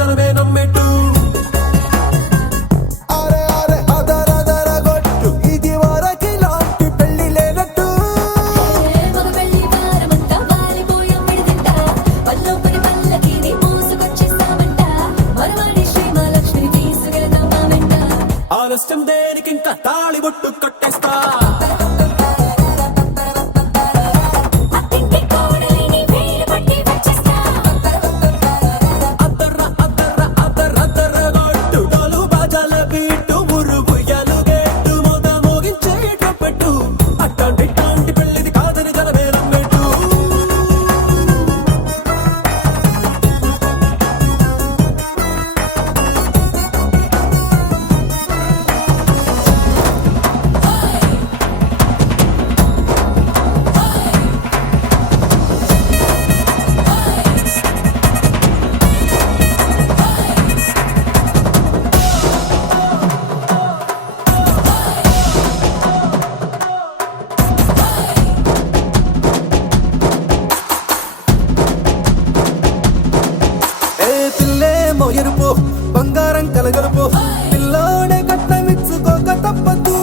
జనమే నమ్మెట్టు ఆలస్యం దేనికి ఇంకా తాళిబొట్టు కట్టేస్తా ఎరుపు బంగారం కలగలుపు పిల్లోడే కట్టమిచ్చుకోక తప్పదు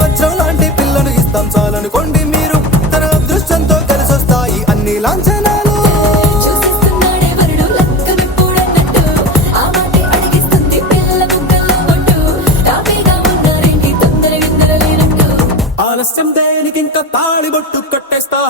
వజ్రం లాంటి పిల్లను ఇస్తాం చాలనుకోండి మీరు తన అదృష్టంతో కలిసొస్తాయి అన్ని లాంఛనాలు ఆలస్యం దేనికి ఇంకా తాళిబొట్టు కట్టేస్తా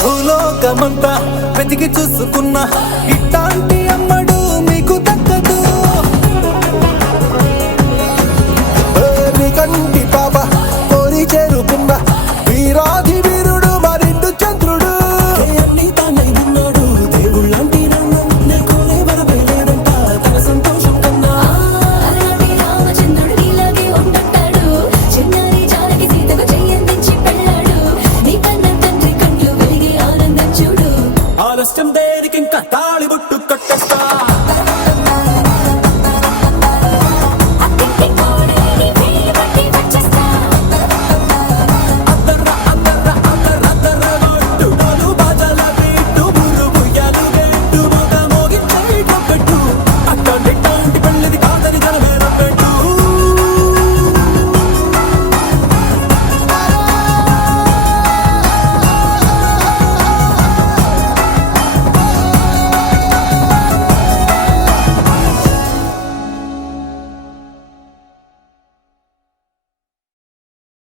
భూలోకమంతా వెతికి చూసుకున్నా ఇట్లాంటి అమ్మడు మీకు దక్కదు కంటి పాప కోరి చేరుకున్న వీరాధి వీరుడు మరిండు చంద్రుడు అన్ని తానై ఉన్నాడు దేవుళ్ళంటి నన్ను కోరే వరపై లేడంట తన సంతోషం కన్నా రామచంద్రుడు ఇలాగే ఉంటాడు చిన్నారి జానకి సీతకు చెయ్యందించి పెళ్ళాడు నీ కన్న తండ్రి కంట్లు వెలిగి ఆనందం చూడు ఆలస్యం దేనికి ఇంకా